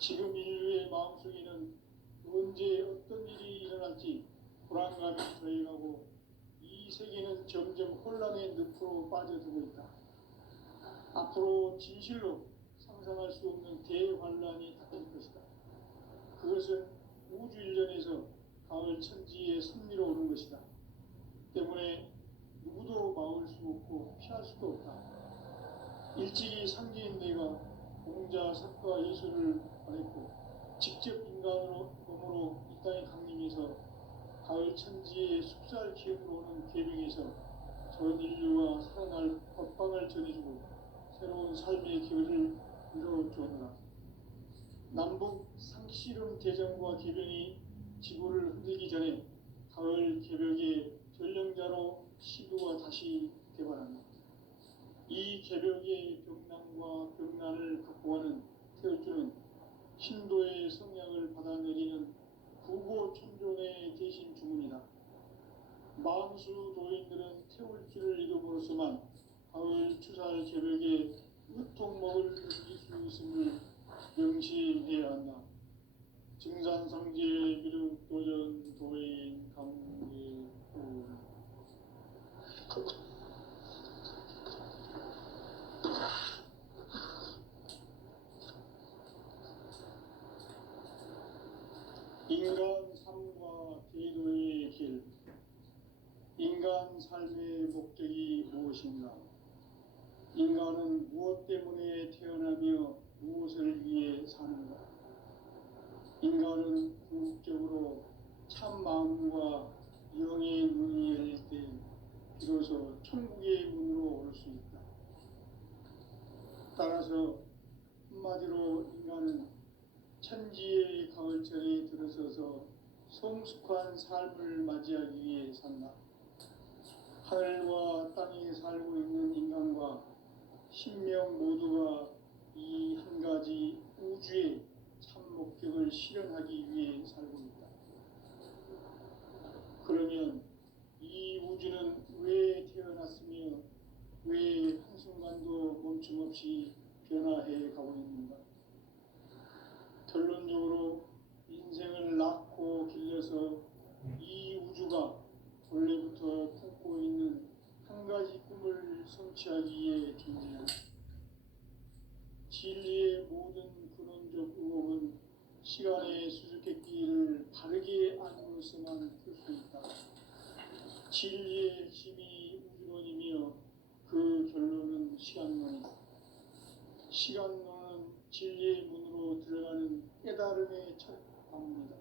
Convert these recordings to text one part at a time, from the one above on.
지금 인류의 마음속에는 언제 어떤 일이 일어날지 불안감이 더해가고 이 세계는 점점 혼란의 늪으로 빠져들고 있다. 앞으로 진실로 상상할 수 없는 대환란이 닥칠 것이다. 그것은 우주 일련에서 가을 천지의 섭리로 오는 것이다. 때문에 누구도 막을 수 없고 피할 수도 없다. 일찍이 상제인 내가 공자, 석가, 예술을 보냈고 직접 인간으로 몸으로 이 땅에 강림해서 가을 천지의 숲살 기업으로 오는 계명에서 전 인류와 살아날 법방을 전해주고 새로운 삶의 길을 열어주었다. 남북 상씨름 대전과 개병이 지구를 흔들기 전에 가을 개벽의 전령자로 시도가 다시 개발한다. 이 개벽의 병난과 병난을 극복하는 태울주는 신도의 성향을 받아내리는 구고천존의 대신 주문이다. 만수 도인들은 태울주를 이름으로서만 가을 추살 개벽의 으통먹을 느낄 수 있음을 명시해야 한다. 증산상제 비륵 도전 도인 강계구 인간 삶과 계도의 길. 인간 삶의 목적이 무엇인가? 인간은 무엇 때문에 태어나며 무엇을 위해 사는가? 인간은 궁극적으로 참 마음과 영의 문이 열릴 때 비로소 천국의 문으로 올 수 있다. 따라서 한마디로 인간은 천지의 가을철에 들어서서 성숙한 삶을 맞이하기 위해 산다. 하늘과 땅에 살고 있는 인간과 신명 모두가 이 한 가지 우주의 참 목적을 실현하기 위해 살고 있다. 그러면 이 우주는 왜 태어났으며 왜 한순간도 멈춤없이 변화해 가고 있는가? 결론적으로 인생을 낳고 길러서 이 우주가 원래부터 품고 있는 한 가지 꿈을 성취하기 위해 존재한다. 진리의 모든 근원적 의혹은 시간의 수수께끼를 바르게 안으로서만 풀 수 있다. 진리의 핵심이 우주론이며 그 결론은 시간론이다. 시간론은 진리의 문으로 들어가는 깨달음의 첫 방문이다.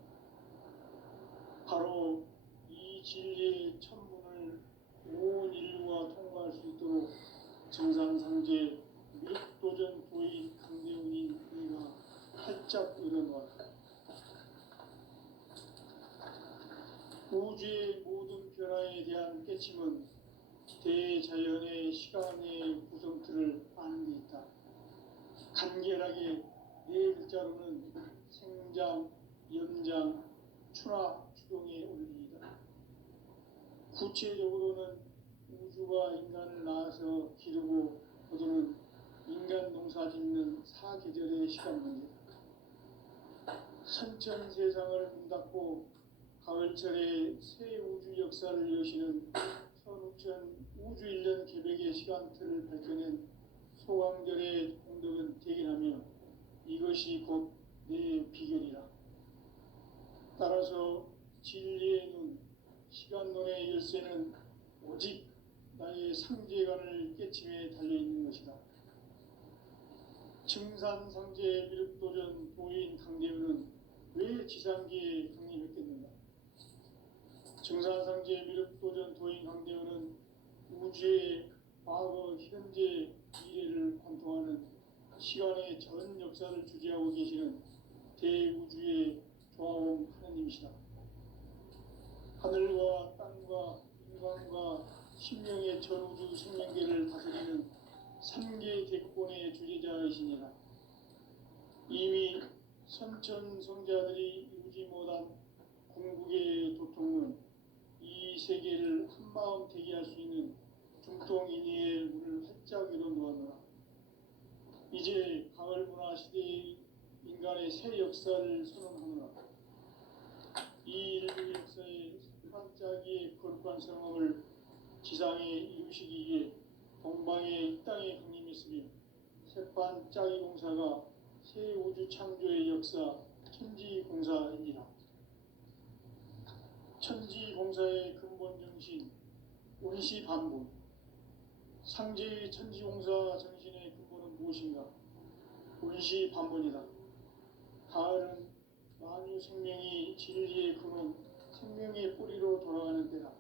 바로 이 진리의 천문을 온 인류가 통과할 수 있도록 증산상제 미륵도전 도인 강대훈인 이가 활짝 일어놓았다. 우주의 모든 변화에 대한 깨침은 대자연의 시간의 구성틀을 아는 데 있다. 간결하게 네 글자로는 생장, 연장, 추나 추동의 원리이다. 구체적으로는 우주가 인간을 낳아서 기르고 거두는 인간 농사 짓는 사계절의 시간 문제다. 선천 세상을 문닫고 가을철에 새 우주 역사를 여시는 선우천 우주 1년 개벽의 시간틀을 밝혀낸 소강절의 공덕은 대견하며 이것이 곧 내 비결이라. 따라서 진리의 눈, 시간론의 열쇠는 오직 나의 상제관을 깨침에 달려있는 것이다. 증산상제 미륵도전 도인 강대훈은 왜 지상기에 강림했겠는가? 증산상제 미륵도전 도인 강대훈은 우주의 과거, 현재, 미래를 관통하는 시간의 전 역사를 주재하고 계시는 대우주의 조화원 하느님이시다. 하늘과 땅과 인간과 신명의 전우주 생명계를 다스리는 삼계 대권의 주재자이시니라. 이미 선천성자들이 이루지 못한 궁극의 도통은 이 세계를 한마음 되게 할 수 있는 중통인의의 문을 활짝 열어놓았노라. 이제 가을 문화 시대의 인간의 새 역사를 선언하노라. 이 인류 역사의 반짝이의 거룩한 성함을 지상에 이루시기 위해 동방에 이 땅에 강림했으며 새반짝이 공사가 새 우주 창조의 역사 천지공사이니라. 천지공사의 근본 정신 원시반본. 상제의 천지공사 정신의 근본은 무엇인가? 원시반본이다. 가을은 만유 생명이 진리의 근원, 생명의 뿌리로 돌아가는 때다.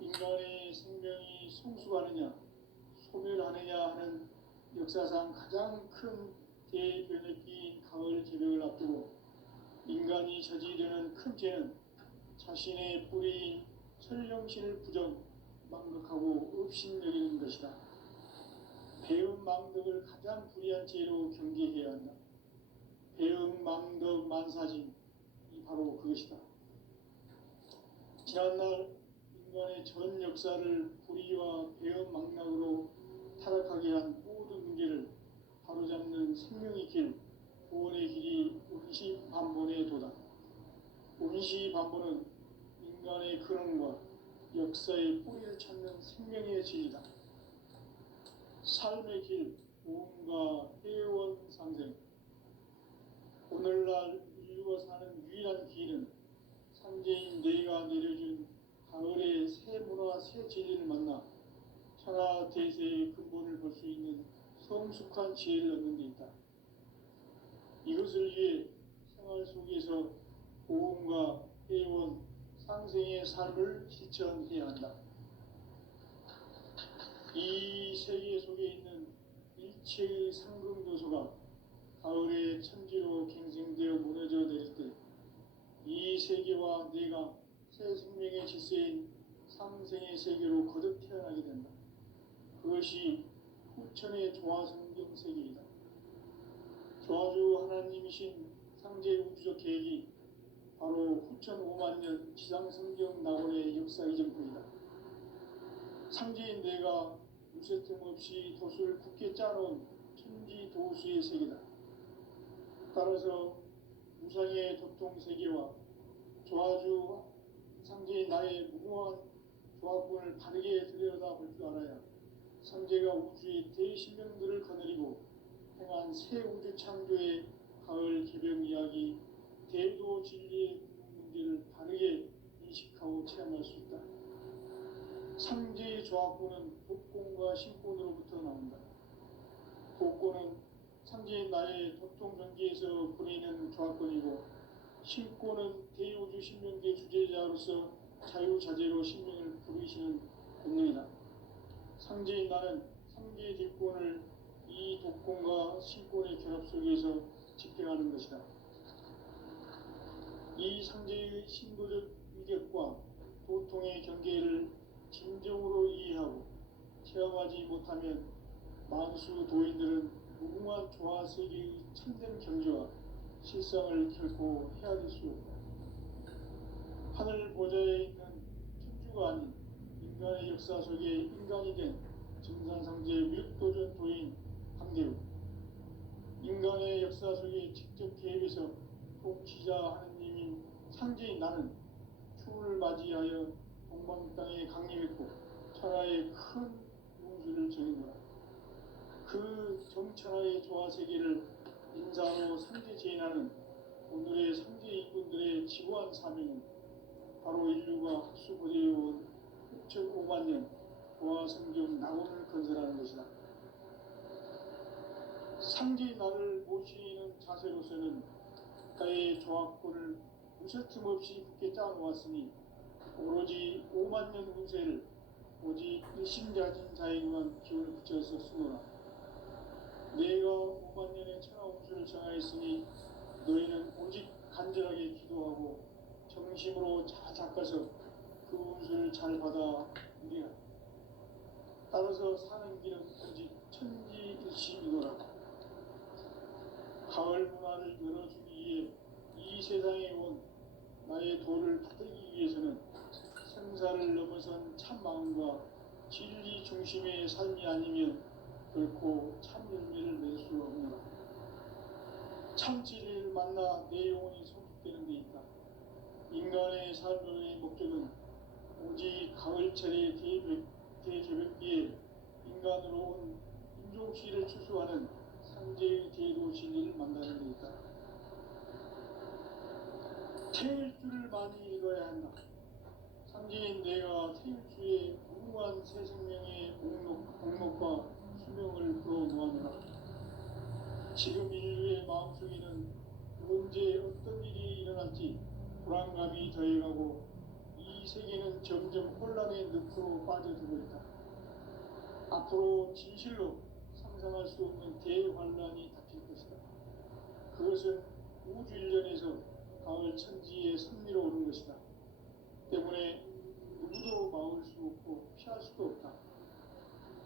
인간의 생명이 성숙하느냐, 소멸하느냐 하는 역사상 가장 큰 대변혁기인 가을 개벽을 앞두고 인간이 저지르는 큰 죄는 자신의 뿌리인 설령신을 부정, 망각하고 업신여기는 것이다. 배음 망덕을 가장 불의한 죄로 경계해야 한다. 배음 망덕 만사진, 이 바로 그것이다. 지난날 인간의 전 역사를 불의와 배음 망락으로 타락하게 한 모든 문제를 바로잡는 생명의 길, 구원의 길이 원시반본의 도다. 원시반본은 인간의 근원과 역사의 뿌리를 찾는 생명의 진리다. 삶의 길, 보험과 회원 상생. 오늘날 인류가 사는 유일한 길은 상제인 내가 내려준 가을의 새 문화, 새 진리를 만나 천하 대세의 근본을 볼 수 있는 성숙한 지혜를 얻는 데 있다. 이것을 위해 생활 속에서 보험과 회원, 상생의 삶을 실천해야 한다. 이 세계 속에 있는 일체의 상금 요소가 가을의 천지로 갱생되어 무너져 내릴 때 이 세계와 내가 새 생명의 질서인 상생의 세계로 거듭 태어나게 된다. 그것이 후천의 조화성경 세계이다. 조화주 하나님이신 상제 우주적 계획이 바로 후천 5만 년 지상성경 낙원의 역사 이전뿐이다. 상제인 내가 무쇠 틈 없이 도수를 굳게 짜놓은 천지 도수의 세계다. 따라서 무상의 도통 세계와 조화주 상제인 나의 무궁한 조화권을 바르게 들여다볼 줄 알아야 상제가 우주의 대신명들을 거느리고 행한 새 우주 창조의 가을 개벽 이야기, 대도 진리의 문제를 바르게 인식하고 체험할 수 있다. 상제의 조화권은 독권과 신권으로부터 나온다. 독권은 상제인 나의 도통전기에서 보내는 조화권이고, 신권은 대우주 신명계 주제자로서 자유자재로 신명을 부르시는 본능이다. 상제인 나는 상제의 뒷권을 이 독권과 신권의 결합 속에서 집행하는 것이다. 이 상제의 신도적 위력과 도통의 경계를 진정으로 이해하고 체험하지 못하면 만수 도인들은 무궁한 조화세계의 참된 경지와 실상을 결코 헤아릴 수 없다. 하늘 보좌에 있는 천주가 아닌 인간의 역사 속에 인간이 된 증산상제 위육도전 도인 강대우, 인간의 역사 속에 직접 개입해서 통치자 하느님인 상제인 나는 추를 맞이하여 동방 땅에 강림했고 천하의 큰 운수를 정해노라. 그 정천하의 조화세계를 인사로 상제 제인하는 오늘의 상제 일꾼들의 지구한 사명은 바로 인류가 학수고대해온 6,500만 년 조화성경 낙원을 건설하는 것이다. 상제인 나를 모시는 자세로서는 나의 조화권을 무쇠틈 없이 굳게 짜놓았으니 오로지 5만 년 운세를 오직 일심자진 자에게만 기운을 붙여서 쓰노라. 내가 5만 년의 천하 운수를 정하였으니 너희는 오직 간절하게 기도하고 정심으로 잘 닦아서 그 운수를 잘 받아 누리라. 따라서 사는 길은 오직 천지일심이노라. 가을 문화를 열어주기 위해 이 세상에 온 나의 도를 받들기 위해서는 생사를 넘어선 참 마음과 진리 중심의 삶이 아니면 결코 참 열매를 맺을 수 없노라. 참 진리를 만나 내 영혼이 성숙되는 데 있다. 인간의 삶의 목적은 오직 가을철의 대개벽기에 인간으로 온 인종시를 추수하는 상제의 대도 진리를 만나는 데 있다. 태일주를 많이 읽어야 한다. 상제인 내가 태일주의 무궁한 새 생명의 목록과 수명을 풀어놓았노라. 지금 인류의 마음속에는 언제 어떤 일이 일어날지 불안감이 더해가고 이 세계는 점점 혼란의 늪으로 빠져들고 있다. 앞으로 진실로 상상할 수 없는 대환란이 닥칠 것이다. 그것은 우주 일련에서 가을 천지에 선미로 오는 것이다. 때문에 누구도 막을 수 없고 피할 수도 없다.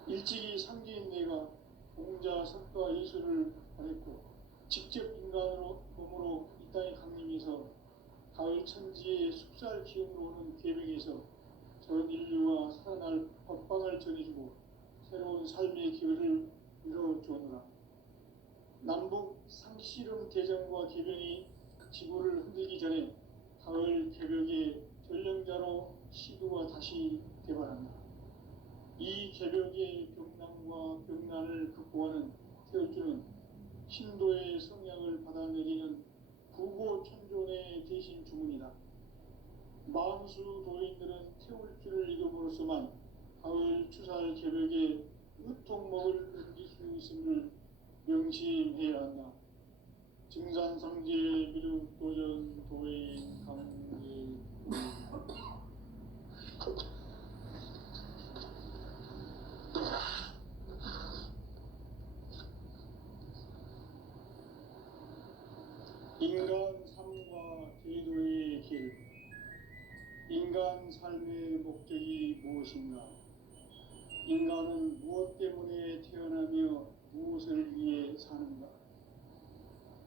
일찍이 상제인 내가 공자, 석가, 예수를 보냈고 직접 인간으로 몸으로 이 땅에 강림해서 가을 천지의 숙살 기운으로 오는 계명에서 전 인류와 살아날 법방을 전해주고 새로운 삶의 기회를 열어주었노라. 남북 상씨름 대전과 계명이 지구를 흔들기 전에 가을 개벽의 전령자로 시도가 다시 개발한다. 이 개벽의 병난과 병난을 극복하는 태울주는 신도의 성향을 받아내리는 부고천존의 대신 주문이다. 만수 도인들은 태울주를 읽음으로써만 가을 추살 개벽의 의통목을 넘길 수 있음을 명심해야 한다. 증산상제 미륵도전 도인 강제 인간 삶과 제도의 길. 인간 삶의 목적이 무엇인가? 인간은 무엇 때문에 태어나며 무엇을 위해 사는가?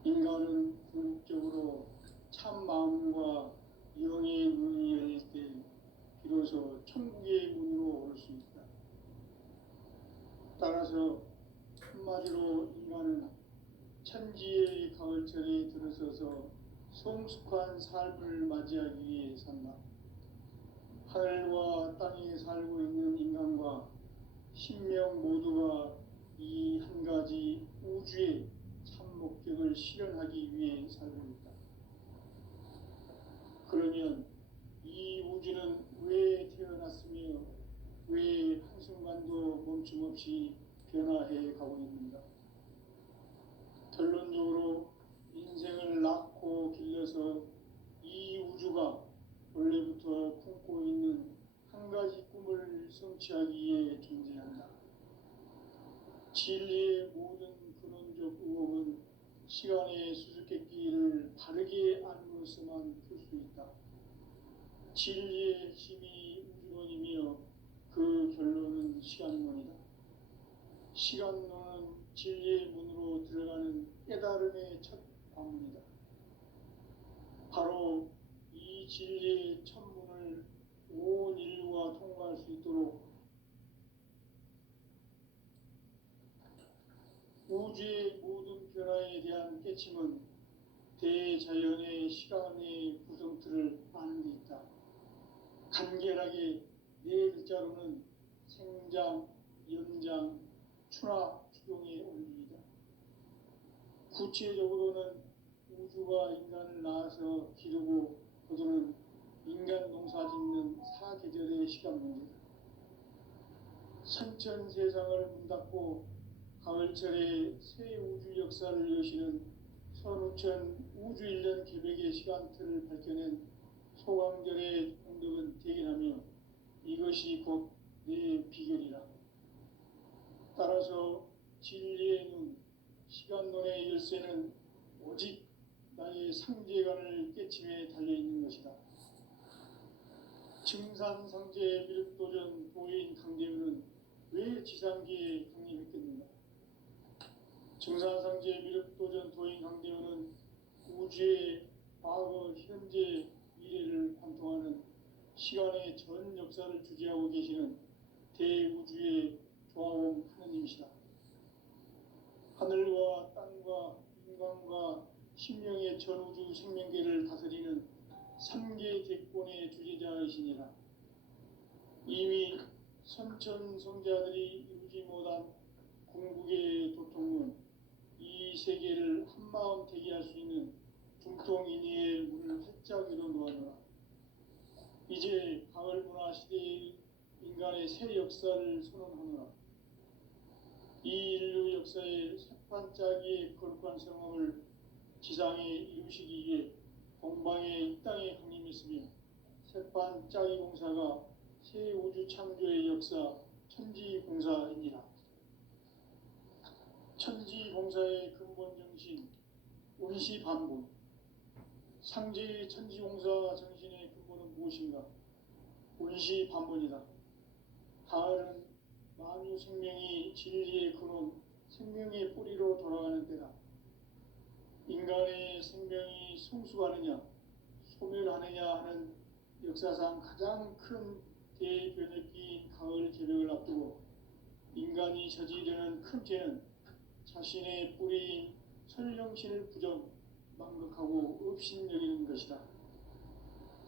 인간은 궁극적으로 참 마음과 영의 문이 열릴 때 비로소 천국의 문으로 올 수 있다. 따라서 한마디로 인간은 천지의 가을철에 들어서서 성숙한 삶을 맞이하기 위해 산다. 하늘과 땅에 살고 있는 인간과 신명 모두가 이 한 가지 우주의 참 목적을 실현하기 위해 살고 있다. 그러면 이 우주는 왜 태어났으며 왜 한순간도 멈춤없이 변화해 가고 있는가? 결론적으로 인생을 낳고 길러서 이 우주가 원래부터 품고 있는 한 가지 꿈을 성취하기 위해 존재한다. 진리의 모든 근원적 의혹은 시간의 수수께끼를 바르게 알므로서만 풀 수 있다. 진리의 핵심이 우주론이며 그 결론은 시간론이다. 시간론은 진리의 문으로 들어가는 깨달음의 첫 관문이다. 바로 이 진리의 천문을 온 인류가 통과할 수 있도록 우주의 모든 변화에 대한 깨침은 대자연의 시간의 구성틀을 아는 데 있다. 간결하게 네 글자로는 생장, 연장, 추나 추동의 원리이다. 구체적으로는 우주가 인간을 낳아서 기르고 거두는 인간 농사 짓는 사계절의 시간 문제다. 선천 세상을 문 닫고 가을철에 새 우주 역사를 여시는 선우천 우주 일년 개벽의 시간틀을 밝혀낸 소강절의 공덕은 대견하며 이것이 곧 내 비결이라. 따라서 진리의 눈, 시간론의 열쇠는 오직 나의 상제관을 깨침에 달려있는 것이다. 증산상제 미륵도전 도인 강제우는 왜 지상계에 강림했겠는가? 증산상제 미륵도전 도인 강제우는 우주의 과거, 현재, 미래를 관통하는 시간의 전 역사를 주재하고 계시는 대우주의 조화원 하느님이시다. 하늘과 땅과 인간과 생명계를 다스리는 3계 대권의 주제자이시니라. 이미 선천성자들이 이루지 못한 궁극의 도통은 이 세계를 한마음 되게 할 수 있는 중통인의의 문을 활짝 열어놓았노라. 이제 가을 문화 시대의 인간의 새 역사를 선언하노라. 이 인류 역사의 새판짜기의 거룩한 성함을 지상에 이루시기 위해 동방의 이 땅에 강림했으며 새판짜기 공사가 새 우주 창조의 역사 천지공사이니라. 천지공사의 근본 정신 운시반본. 상제의 천지공사 정신의 근본은 무엇인가? 운시반본이다. 가을은 만유 생명이 진리의 근원, 생명의 뿌리로 돌아가는 때다. 인간의 생명이 성숙하느냐, 소멸하느냐 하는 역사상 가장 큰 대변혁기인 가을 개벽을 앞두고 인간이 저지르는 큰 죄는 자신의 뿌리인 설령신을 부정, 망극하고 업신여기는 것이다.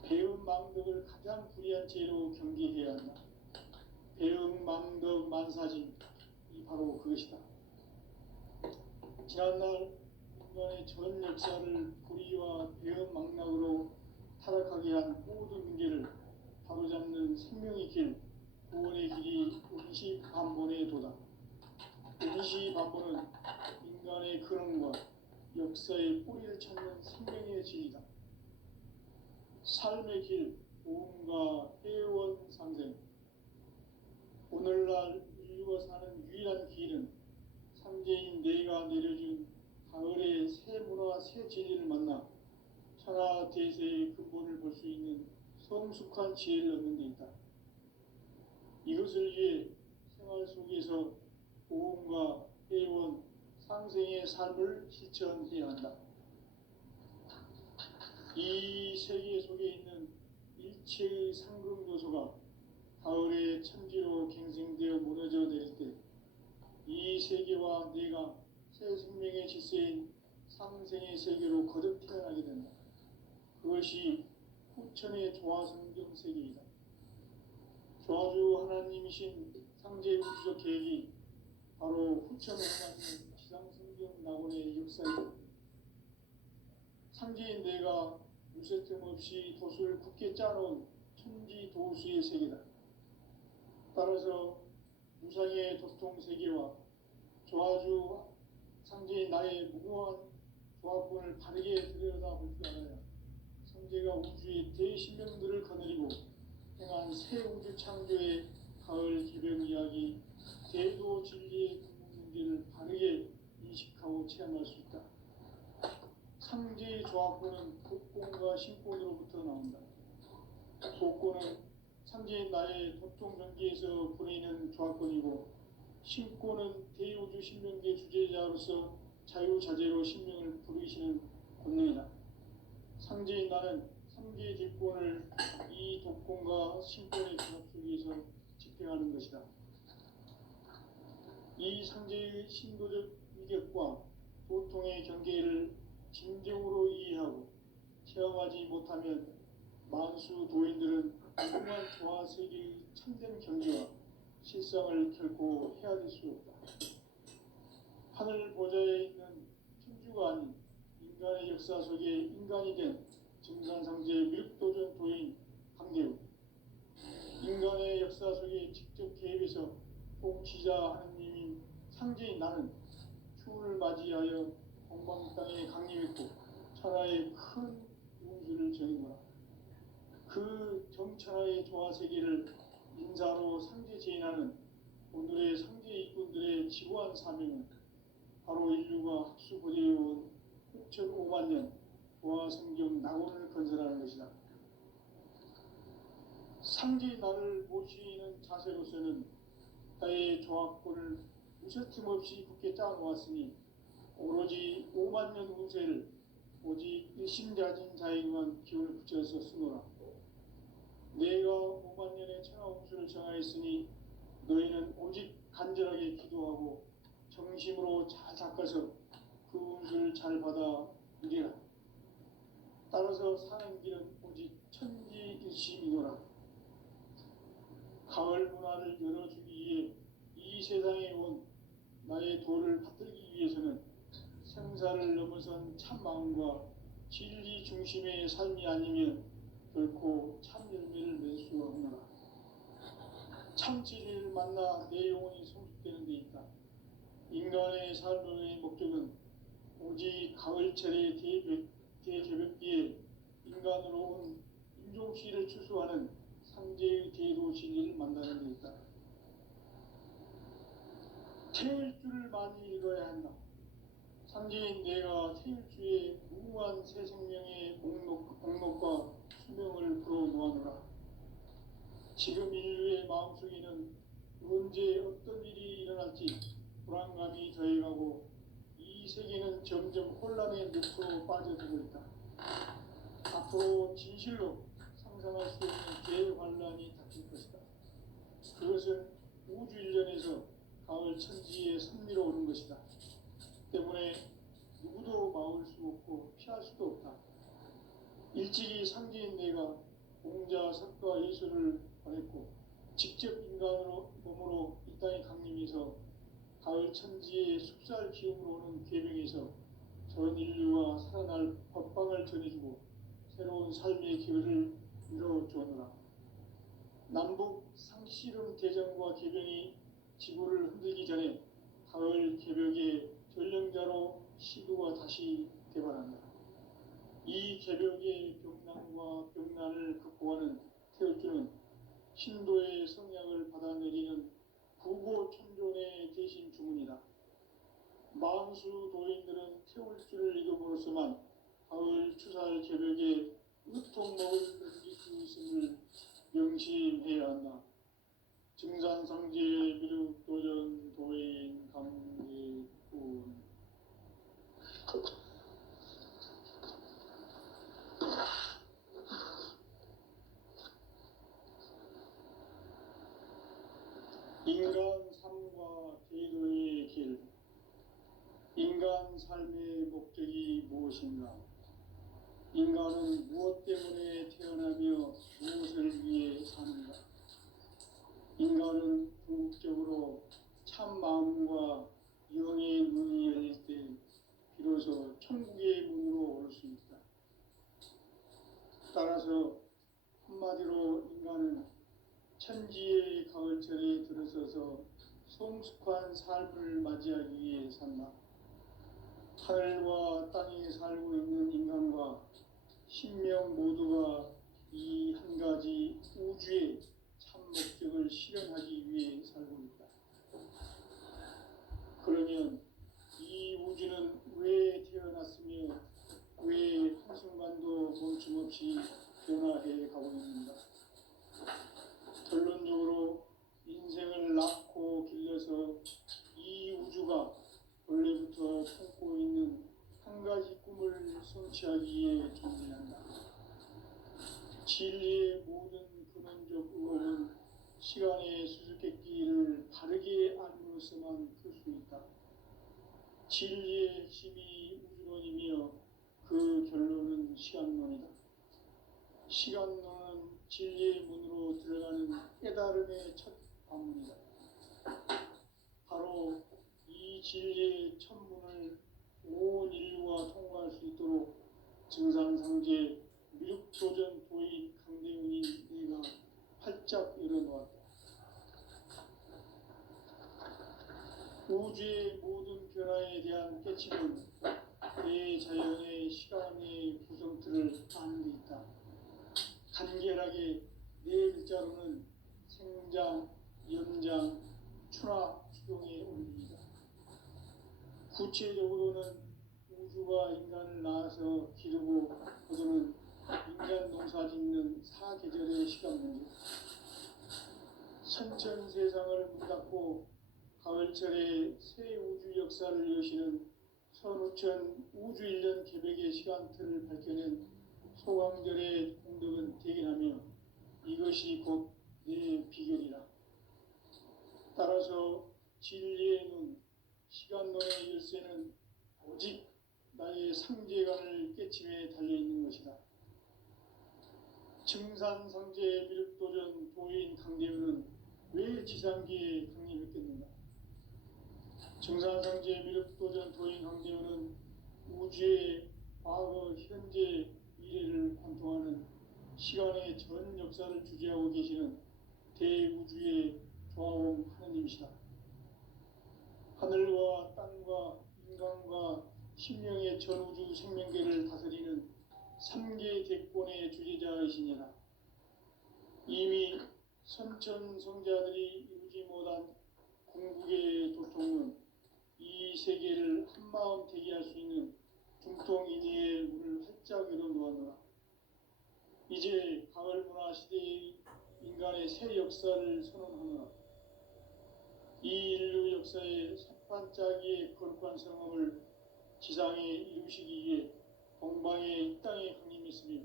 배음 망덕을 가장 불의한 죄로 경계해야 한다. 배음 망덕 만사진, 이 바로 그것이다. 지난날 인간의 전 역사를 불의와 배음 망락으로 타락하게 한 모든 문제를 바로잡는 생명의 길, 구원의 길이 운시반본의 도다. 운시반본은 인간의 근원과 역사의 뿌리를 찾는 생명의 진리다. 삶의 길, 보험과 회원 상생. 오늘날 인류가 사는 유일한 길은 상제인 내가 내려준 가을의 새 문화, 새 진리를 만나 천하 대세의 근본을 볼 수 있는 성숙한 지혜를 얻는 데 있다. 이것을 위해 생활 속에서 보험과 회원, 상생의 삶을 실천해야 한다. 이 세계 속에 있는 일체의 상급 요소가 가을의 천지로 갱생되어 무너져 내릴 때 이 세계와 내가 새 생명의 질서인 상생의 세계로 거듭 태어나게 된다. 그것이 후천의 조화성경 세계이다. 조화주 하나님이신 상제 우주적 계획이 바로 후천을 맞는 지상성경 낙원의 역사이다. 상제인 내가 무쇠틈 없이 돛을 굳게 짜놓은 천지도수의 세계다. 따라서 무상의 도통 세계와 조화주 상제인 나의 무궁한 조합권을 바르게 들여다볼 줄 알아야 상제가 우주의 대신명들을 거느리고 행한 새 우주 창조의 가을 기병 이야기, 대도 진리의 근본 문제를 바르게 인식하고 체험할 수 있다. 상제의 조합권은 복권과 신권으로부터 나온다. 복권은 상제인 나의 도통 경계에서 보내는 조합권이고, 신권은 대우주 신명계 주제자로서 자유자재로 신명을 부르시는 권능이다. 상제인 나는 3개 직권을 이 독권과 신권의 조합 속에서 집행하는 것이다. 이 상제의 신도적 위격과 도통의 경계를 진정으로 이해하고 체험하지 못하면 만수 도인들은 무궁한 조화 세계의 참된 경계와 실상을 결코 헤아릴 수 없다. 하늘 보좌에 있는 천주가 아닌 인간의 역사 속에 인간이 된 증산상제 밀도전 도인 강대우, 인간의 역사 속에 직접 개입해서 통치자 하느님인 상제인 나는 추운을 맞이하여 동방 땅에 강림했고 천하의 큰 운수를 정인거라. 그 정천하의 조화 세계를 인사로 상제 제인하는 오늘의 상제 일꾼들의 지고한 사명은 바로 인류가 학수고대해온 6,500만 년 조화 성경 낙원을 건설하는 것이다. 상제 나를 모시는 자세로서는 나의 조합권을 무쇠틈 없이 굳게 짜놓았으니 오로지 5만 년 운세를 오직 일심자진 자에게만 기운을 붙여서 쓰노라. 내가 5만 년의 천하 운수를 정하였으니 너희는 오직 간절하게 기도하고 정심으로 잘 닦아서 그 운수를 잘 받아 누리라. 따라서 사는 길은 오직 천지일심이노라. 가을 문화를 열어주기 위해 이 세상에 온 나의 도를 받들기 위해서는 생사를 넘어선 참 마음과 진리 중심의 삶이 아니면 결코 참 열매를 맺을 수가 없노라. 참 진리를 만나 내 영혼이 성숙되는 데 있다. 인간의 삶의 목적은 오직 가을철의 대개벽기에 인간으로 온 인종씨를 추수하는 상제의 대도 진리를 만나는 데 있다. 태울 줄을 많이 읽어야 한다. 상제인 내가 태울 주에 무궁한 새 생명의 목록과 수명을 불어놓아노라. 지금 인류의 마음속에는 언제 어떤 일이 일어날지 불안감이 더해가고 이 세계는 점점 혼란의 늪으로 빠져들고 있다. 앞으로 진실로 상상할 수 없는 대환란이 닥칠 것이다. 그것은 우주 일련에서 가을 천지에 선미로 오는 것이다. 때문에 누구도 막을 수 없고 피할 수도 없다. 일찍이 상제인 내가 공자, 석가, 예수를 보냈고 직접 인간으로 몸으로 이 땅에 강림해서 가을 천지의 숲살 기운으로 오는 계명에서 전 인류와 살아날 법방을 전해주고 새로운 삶의 기회를 이뤄주었노라. 남북 상씨름 대전과 계병이 지구를 흔들기 전에 가을 개벽의 전령자로 시도가 다시 개발한다. 이 개벽의 병난과 병난을 극복하는 태울주는 신도의 성약을 받아내리는 구고천존의 대신 주문이다. 만수 도인들은 태울주를 읽음으로써만 가을 추살 개벽에 으통먹을 넘길 수 있음을 명심해야 한다. 증산상제 미륵도전 도인 감리꾼. 인간 삶과 제도의 길. 인간 삶의 목적이 무엇인가? 인간은 무엇 때문에 태어나며 무엇을 위해 사는가? 인간은 궁극적으로 참 마음과 영의 문이 열릴 때 비로소 천국의 문으로 올 수 있다. 따라서 한마디로 인간은 천지의 가을철에 들어서서 성숙한 삶을 맞이하기 위해 산다. 하늘과 땅에 살고 있는 인간과 신명 모두가 이 한 가지 우주의 참 목적을 실현하기 위해 살고 있다. 그러면 이 우주는 왜 태어났으며 왜 한순간도 멈춤없이 변화해 가고 있는가? 결론적으로 인생을 낳고 길러서 이 우주가 원래부터 품고 있는 한 가지 꿈을 성취하기 위해 존재한다. 진리의 모든 근원적 의혹은 시간의 수수께끼를 바르게 알므로써만 풀 수 있다. 진리의 핵심이 우주론이며 그 결론은 시간론이다. 시간론은 진리의 문으로 들어가는 깨달음의 첫 관문이다. 바로 이 진리의 첫 문을 온 인류가 통과할 수 있도록 증산상제 미륵도전 도인 강대훈이 내가 활짝 열어놓았다. 우주의 모든 변화에 대한 깨침은 대자연의 시간의 구성틀을 아는 데 있다. 간결하게 네 글자로는 생장, 연장, 추나 추동의 원리이다. 구체적으로는 우주가 인간을 낳아서 기르고 거두는 인간 농사 짓는 사계절의 시간 문제. 선천 세상을 문 닫고 가을철에 새 우주 역사를 여시는 선우천 우주 1년 개벽의 시간틀을 밝혀낸 소강절의 공덕은 대견하며 이것이 곧 내 비결이라. 따라서 진리의 눈, 시간론의 열쇠는 오직 나의 우리의 상제관을 깨침에 달려있는 것이다. 증산상제 미륵도전 도인 강대우는 왜 지상기에 강림했겠는가? 증산상제 미륵도전 도인 강대우는 우주의 과거, 현재, 미래를 관통하는 시간의 전 역사를 주재하고 계시는 대우주의 조화원 하느님이시다. 하늘과 땅과 인간과 심령의 전우주 생명계를 다스리는 3개 대권의 주재자이시니라. 이미 선천성자들이 이루지 못한 궁극의 도통은 이 세계를 한마음 대기할 수 있는 중통인의의 문을 활짝 열어놓았노라. 이제 가을 문화 시대의 인간의 새 역사를 선언하노라. 이 인류 역사의 새반짝이의 거룩한 성함을 지상에 이루시기 위해 동방의 이 땅에 강림했으며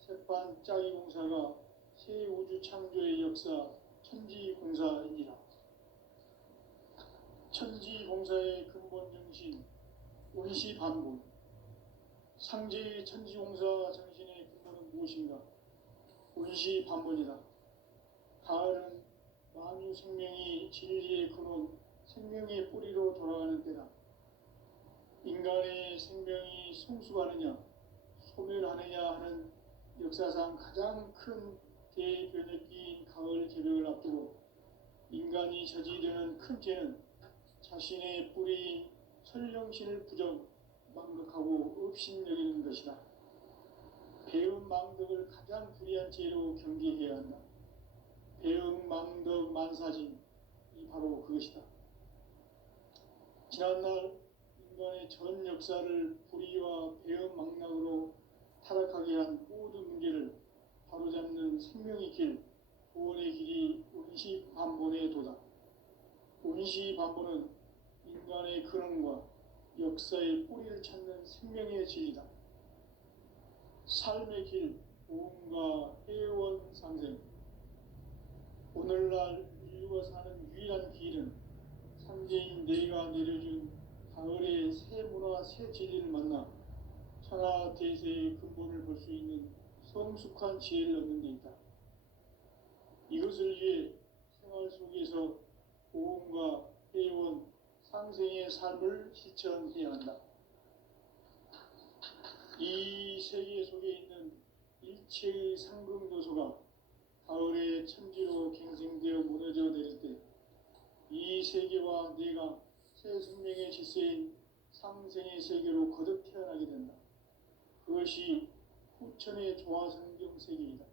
새반짝이 공사가 새 우주 창조의 역사 천지공사이니라. 천지공사의 근본 정신 원시반본. 상제의 천지공사 정신의 근본은 무엇인가? 원시반본이다. 가을은 만유 생명이 진리의 근원, 생명의 뿌리로 돌아가는 때다. 인간의 생명이 성숙하느냐, 소멸하느냐 하는 역사상 가장 큰 대변혁기인 가을 개벽을 앞두고 인간이 저지르는 큰 죄는 자신의 뿌리인 설령신을 부정, 망각하고 업신여기는 것이다. 배은 망덕을 가장 불의한 죄로 경계해야 한다. 배은 망덕 만사진, 이 바로 그것이다. 지난날 인간의 전 역사를 불의와 배은 망락으로 타락하게 한 모든 문제를 바로잡는 생명의 길, 구원의 길이 원시반본의 도다. 원시반본은 인간의 근원과 역사의 뿌리를 찾는 생명의 진리다. 삶의 길, 보험과 회원 상생. 오늘날 인류가 사는 유일한 길은 상제인 내가 내려준 가을의 새 문화, 새 진리를 만나 천하 대세의 근본을 볼 수 있는 성숙한 지혜를 얻는 데 있다. 이것을 위해 생활 속에서 보험과 회원, 상생의 삶을 실천해야 한다. 이 세계 속에 있는 일체의 상급 요소가 가을의 천지로 갱생되어 무너져 내릴 때 이 세계와 내가 새 생명의 질서인 상생의 세계로 거듭 태어나게 된다. 그것이 후천의 조화성경 세계이다.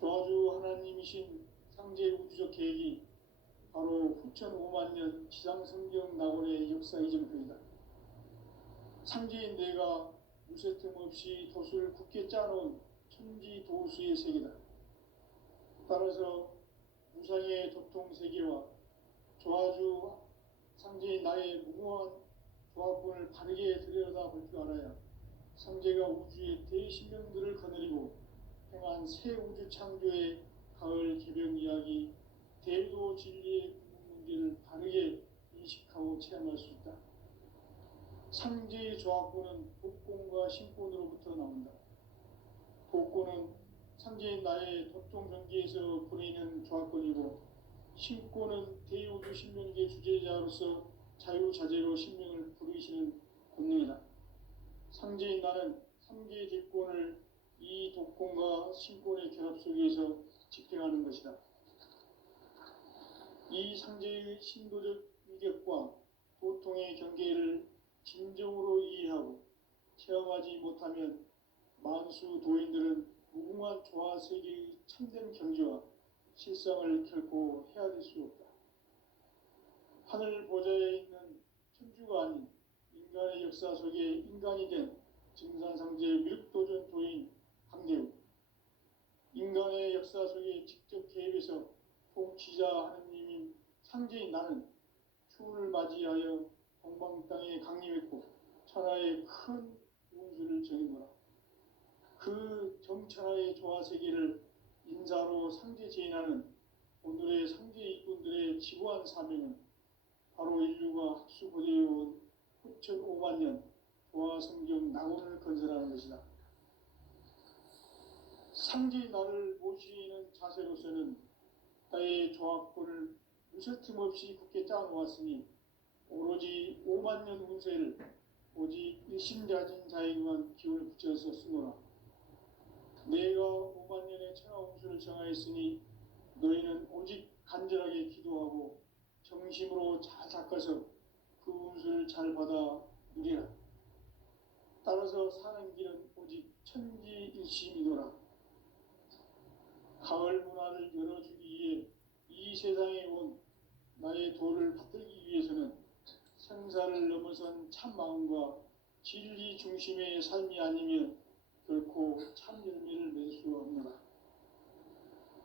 조화주 하나님이신 상제 우주적 계획이 바로 후천 5만 년 지상성경 낙원의 역사 이정표이다. 상제인 내가 무쇠 틈 없이 돛을 굳게 짜놓은 천지 도수의 세계다. 따라서 무상의 도통 세계와 조화주 상제인 나의 무궁한 조합본을 바르게 들여다볼 줄 알아야 상제가 우주의 대신령들을 거느리고 행한 새 우주 창조의 가을 개벽 이야기, 대도 진리의 문제를 바르게 인식하고 체험할 수 있다. 상제의 조합본은 복권과 신권으로부터 나온다. 복권은 상제인 나의 도통 경계에서 보내는 조합권이고, 신권은 대우주 신명계 주제자로서 자유자재로 신명을 부르시는 권능이다. 상제인 나는 3개의 대권을 이 독권과 신권의 결합 속에서 집행하는 것이다. 이 상제의 신도적 위격과 도통의 경계를 진정으로 이해하고 체험하지 못하면 만수 도인들은 무궁한 조화세계의 참된 경지와 실상을 결코 헤아릴 수 없다. 하늘 보좌에 있는 천주가 아닌 인간의 역사 속에 인간이 된 증산상제 미륵도전 도인 강대우, 인간의 역사 속에 직접 개입해서 통치자 하느님인 상제인 나는 추운을 맞이하여 동방 땅에 강림했고 천하의 큰 운수를 정해노라. 그 정천하의 조화세계를 인사로 상제 제인하는 오늘의 상제 일꾼들의 지구한 사명은 바로 인류가 합수고대해온 후천 5만 년 도화성경 낙원을 건설하는 것이다. 상제의 나를 모시는 자세로서는 나의 조합권을 무설틈 없이 굳게 짜놓았으니 오로지 5만 년 운세를 오직 일심자진 자에게만 기운을 붙여서 쓰노라. 내가 5만 년의 천하 운수를 정하였으니 너희는 오직 간절하게 기도하고 정심으로 잘 닦아서 그 운수를 잘 받아 누리라. 따라서 사는 길은 오직 천지일심이노라. 가을 문화를 열어주기 위해 이 세상에 온 나의 도를 받들기 위해서는 생사를 넘어선 참 마음과 진리 중심의 삶이 아니면 결코 참 열매를 맺을 수 없노라.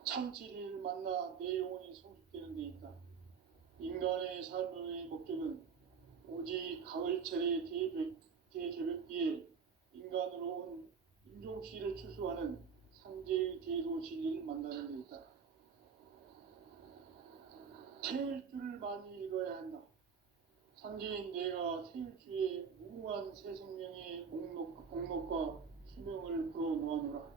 참 진리를 만나 내 영혼이 성숙되는 데 있다. 인간의 삶의 목적은 오직 가을철의 대개벽기에 인간으로 온 인종시를 추수하는 상제의 대도 진리를 만나는 데 있다. 태일주를 많이 읽어야 한다. 상제인 내가 태일주의 무궁한 새 생명의 목록과 수명을 풀어놓아노라.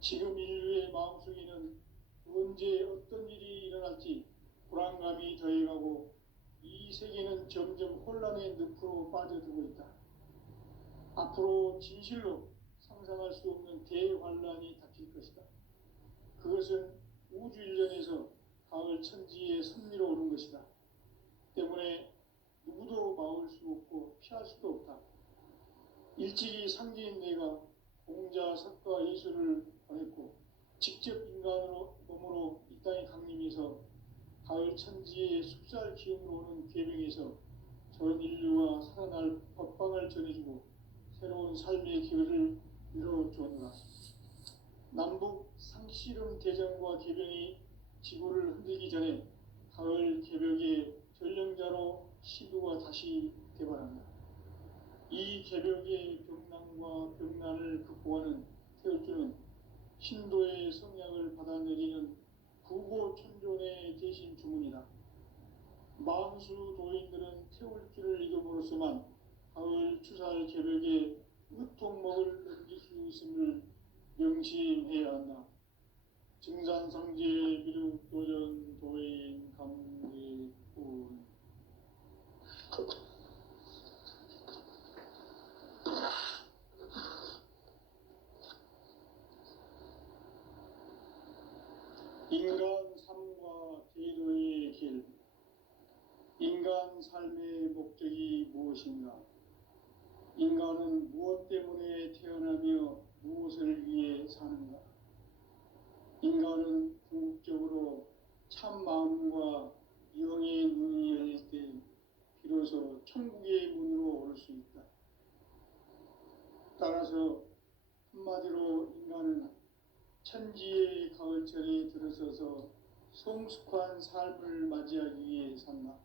지금 인류의 마음속에는 언제 어떤 일이 일어날지 불안감이 더해가고 이 세계는 점점 혼란의 늪으로 빠져들고 있다. 앞으로 진실로 상상할 수 없는 대환란이 닥칠 것이다. 그것은 우주 일련에서 가을 천지의 섭리로 오는 것이다. 때문에 누구도 막을 수 없고 피할 수도 없다. 일찍이 상제인 내가 공자, 석가, 예수를 보냈고 직접 인간으로 몸으로 이 땅에 강림해서 가을 천지의 숲살 기운으로 오는 계명에서 전 인류가 살아날 법방을 전해주고 새로운 삶의 기회를 열어주었노라. 남북 상씨름 대전과 개병이 지구를 흔들기 전에 가을 개벽의 전령자로 시도가 다시 개발한다. 이 개벽의 병난과 병난을 극복하는 태울주는 신도의 성약을 받아내리는 구고천존의 대신 주문이다. 만수 도인들은 태울주를 이름으로서만 가을 추살 개벽의 으통목을 넘길 수 있음을 명심해야 한다. 증산상제 미륵도전 도인 감리꾼 인간 삶과 제도의 길. 인간 삶의 목적이 무엇인가? 인간은 무엇 때문에 태어나며 무엇을 위해 사는가? 인간은 궁극적으로 참 마음과 영의 눈이 열릴 때 비로소 천국의 문으로 올 수 있다. 따라서 한마디로 인간은 천지의 가을철에 들어서서 성숙한 삶을 맞이하기 위해 산다.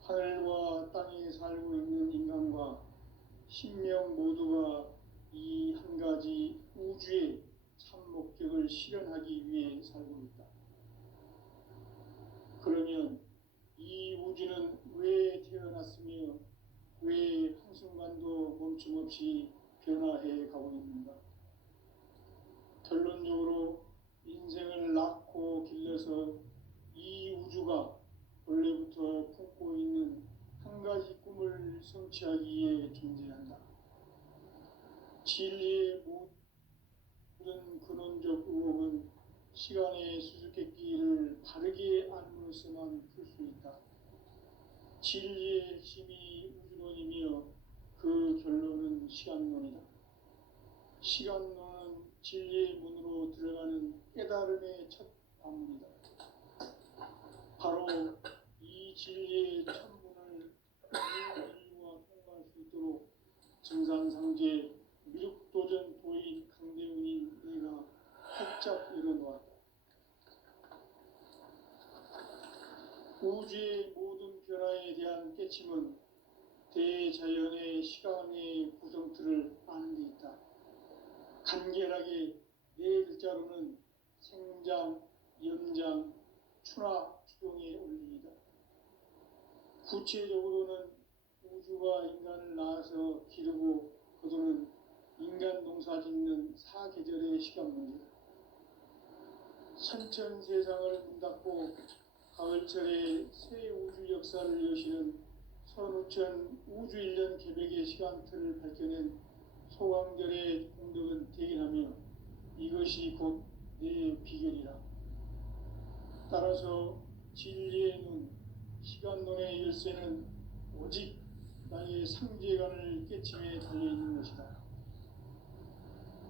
하늘과 땅에 살고 있는 인간과 신명 모두가 이 한 가지 우주의 참 목적을 실현하기 위해 살고 있다. 그러면 이 우주는 왜 태어났으며 왜 한순간도 멈춤없이 변화해 가고 있는가? 결론적으로 인생을 낳고 길러서 이 우주가 원래부터 품고 있는 한 가지 꿈을 성취하기 위해 존재한다. 진리의 모든 근원적 의혹은 시간의 수수께끼를 바르게 알므로서만 풀 수 있다. 진리의 핵심이 우주론이며 그 결론은 시간론이다. 시간론은 진리의 문으로 들어가는 깨달음의 첫 관문이다. 바로 이 진리의 천문을 인류가 통과할 수 있도록 증산상제 미륵도전 도인 강대훈이 내가 활짝 열어놓았다. 우주의 모든 변화에 대한 깨침은 대자연의 시간의 구성틀을 아는 데 있다. 간결하게 네 글자로는 생장, 연장, 추나 추동의 원리이다. 구체적으로는 우주가 인간을 낳아 계백의 시간 문제. 선천 세상을 문 닫고 가을철에 새 우주 역사를 여시는 선우천 우주일년 계백의 시간틀을 밝혀낸 소강절의 공덕은 대견하며 이것이 곧 내 비결이라. 따라서 진리의 눈, 시간론의 열쇠는 오직 나의 상제관을 깨침에 달려있는 것이다.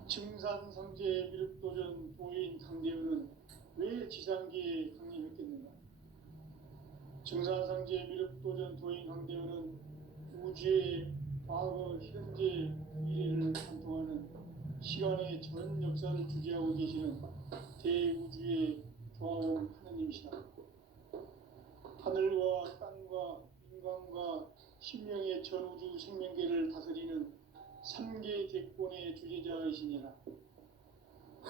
증산상제 미륵도전 도인 강대우는 왜 지상기에 강림했겠는가? 증산상제 미륵도전 도인 강대우는 우주의 과거, 현재, 미래를 관통하는 시간의 전 역사를 주재하고 계시는 대우주의 조화원 하느님이시다. 하늘과 땅과 인간과 신명의 전우주 생명계를 다스리는 3계 대권의 주재자이시니라.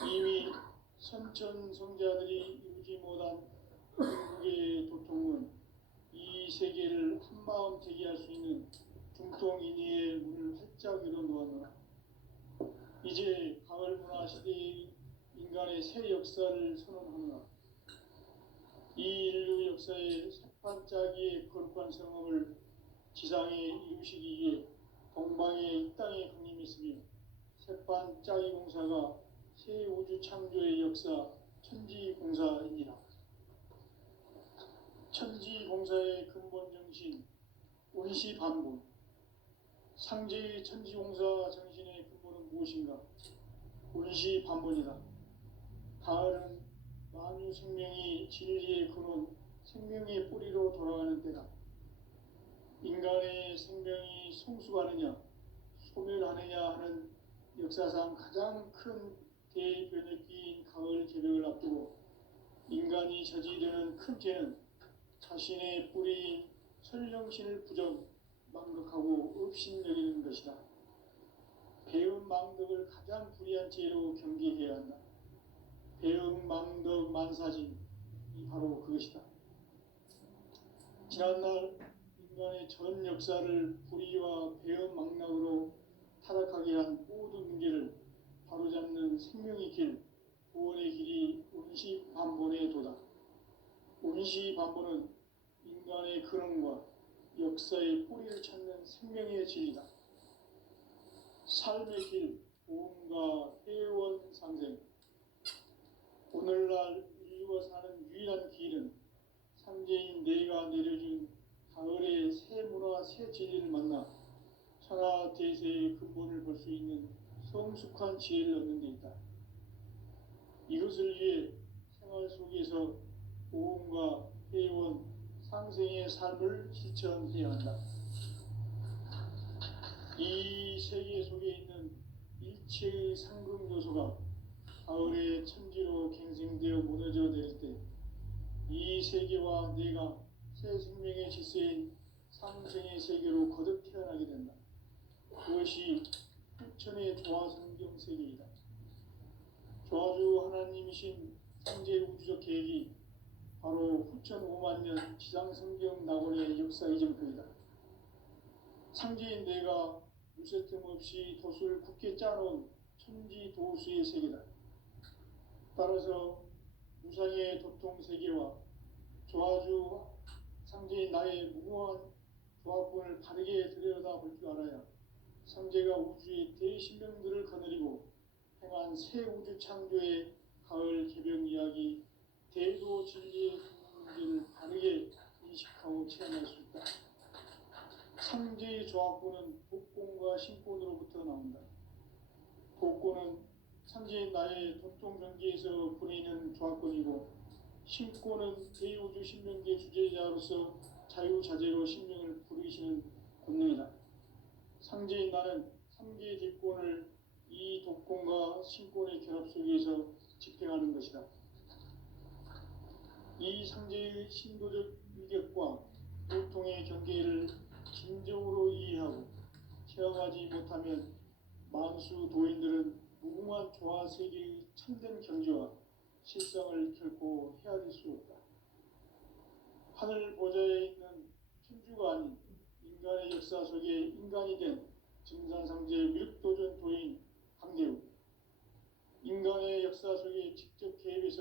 이미 선천성자들이 이루지 못한 중국의 도통은 이 세계를 한마음 대기할 수 있는 중통인의의 문을 활짝 열어놓았노라. 이제 가을 문화 시대의 인간의 새 역사를 선언하노라. 이 인류 역사의 새반짝이의 거룩한 성험을 지상에 이루시기 위해 동방에 이 땅에 강림했으며 새반짝이 공사가 새 우주 창조의 역사 천지공사이니라. 천지공사의 근본 정신 원시반본. 상제의 천지공사 정신의 근본은 무엇인가? 원시반본이다. 가을은 만유 생명이 진리의 근원, 생명의 뿌리로 돌아가는 때다. 인간의 생명이 성숙하느냐, 소멸하느냐 하는 역사상 가장 큰 대변혁기인 가을 개벽을 앞두고 인간이 저지르는 큰 죄는 자신의 뿌리인 설령신을 부정, 망덕하고 업신여기는 것이다. 배은 망덕을 가장 불의한 죄로 경계해야 한다. 배은 망덕 만사진이 바로 그것이다. 지난날 인간의 전 역사를 불의와 배은 망락으로 타락하게 한 모든 문제를 바로잡는 생명의 길, 구원의 길이 원시반본의 도다. 원시반본은 인간의 근원과 역사의 뿌리를 찾는 생명의 진리다. 삶의 길, 보험과 회원 상생. 오늘날 인류가 사는 유일한 길은 상제인 내가 내려준 가을의 새 문화, 새 진리를 만나 천하 대세의 근본을 볼 수 있는 성숙한 지혜를 얻는 데 있다. 이것을 위해 생활 속에서 보험과 회원, 상생의 삶을 실천해야 한다. 이 세계 속에 있는 일체의 상급 요소가 가을의 천지로 갱생되어 무너져 내릴 때 이 세계와 내가 새 생명의 질서인 상생의 세계로 거듭 태어나게 된다. 그것이 후천의 조화성경 세계이다. 조화주 하나님이신 상제 우주적 계획이 바로 후천 5만년 지상성경 낙원의 역사 이정표이다. 상제인 내가 물새틈 없이 돛을 굳게 짜놓은 천지 도수의 세계다. 따라서 무상의 도통 세계와 조화주 상제인 나의 무궁한 조합권을 바르게 들여다볼 줄 알아야 상제가 우주의 대신명들을 거느리고 행한 새 우주 창조의 가을 개벽 이야기, 대도 진리의 문제를 바르게 인식하고 체험할 수 있다. 상제의 조합권은 복권과 신권으로부터 나온다. 복권은 상제인 나의 도통 경계에서 보내는 조합권이고, 신권은 대우주 신명계 주제자로서 자유자재로 신명을 부르시는 권능이다. 상제인 나는 3개 대권을 이 독권과 신권의 결합 속에서 집행하는 것이다. 이 상제의 신도적 위격과 보통의 경계를 진정으로 이해하고 체험하지 못하면 만수 도인들은 무궁한 조화 세계의 참된 경지와 실상을 결코 헤아릴 수 없다. 하늘 보좌에 있는 천주가 아닌 인간의 역사 속에 인간이 된 증산상제 미륵도전 도인 강대우. 인간 인간의 역사 속에 직접 개입해서